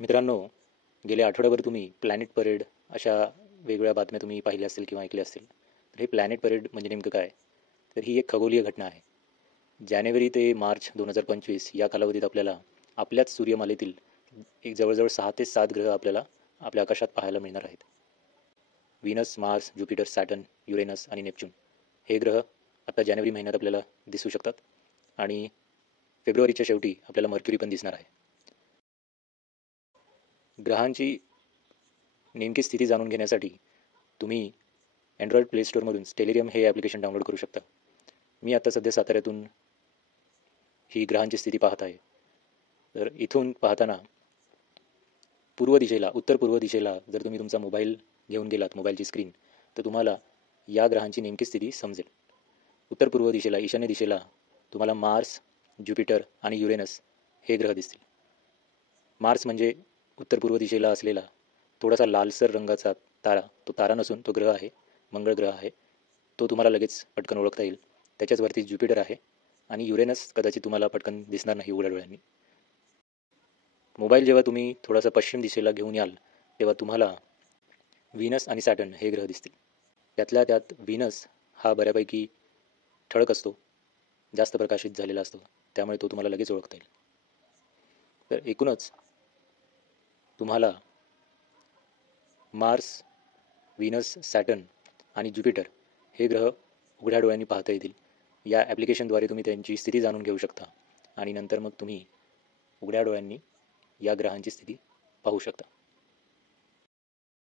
मित्रांनो, गेल्या आठवड्याभर तुम्ही प्लॅनेट परेड अशा वेगवेगळ्या बातम्या तुम्ही पाहिल्या असतील किंवा ऐकल्या असतील. तर हे प्लॅनेट परेड म्हणजे नेमकं काय? तर ही एक खगोलीय घटना आहे. जानेवारी ते मार्च 2025 या कालावधीत आपल्याला आपल्याच सूर्यमालेतील एक जवळजवळ 6 ते 7 ग्रह आपल्याला आपल्या आकाशात पाहायला मिळणार आहेत. Venus, Mars, Jupiter, Saturn, Uranus आणि नेपच्यून हे ग्रह आता जानेवारी महिन्यात आपल्याला दिसू शकतात आणि फेब्रुवारीच्या शेवटी आपल्याला मर्क्युरी पण दिसणार आहे. ग्रहांची नेमकी स्थिती जाणून घेण्यासाठी तुम्ही अँड्रॉइड प्ले स्टोअरमधून स्टेलेरियम हे ॲप्लिकेशन डाउनलोड करू शकता. मी आता सध्या साताऱ्यातून ही ग्रहांची स्थिती पाहत आहे. तर इथून पाहताना पूर्व दिशेला, उत्तर पूर्व दिशेला जर तुम्ही तुमचा मोबाईल घेऊन गेलात, मोबाईलची स्क्रीन, तर तुम्हाला या ग्रहांची नेमकी स्थिती समजेल. उत्तर पूर्व दिशेला, ईशान्य दिशेला तुम्हाला मार्स, ज्युपिटर आणि युरेनस हे ग्रह दिसतील. मार्स म्हणजे उत्तर पूर्व दिशेला असलेला थोडासा लालसर रंगाचा तारा, तो तारा नसून तो ग्रह आहे, मंगळ ग्रह आहे. तो तुम्हाला लगेच पटकन ओळखता येईल. त्याच्याचवरती ज्युपिटर आहे आणि युरेनस कदाचित तुम्हाला पटकन दिसणार नाही उघड्या डोळ्यांनी. मोबाईल जेव्हा तुम्ही थोडासा पश्चिम दिशेला घेऊन याल, तेव्हा तुम्हाला व्हीनस आणि सॅटर्न हे ग्रह दिसतील. त्यातल्या त्यात व्हीनस हा बऱ्यापैकी ठळक असतो, जास्त प्रकाशित झालेला असतो, त्यामुळे तो तुम्हाला लगेच ओळखता येईल. तर एकूणच तुम्हाला मार्स, व्हीनस, सॅटर्न आणि ज्युपिटर हे ग्रह उघड्या डोळ्यांनी पाहता येतील. या ॲप्लिकेशनद्वारे तुम्ही त्यांची स्थिती जाणून घेऊ शकता आणि नंतर मग तुम्ही उघड्या डोळ्यांनी या ग्रहांची स्थिती पाहू शकता.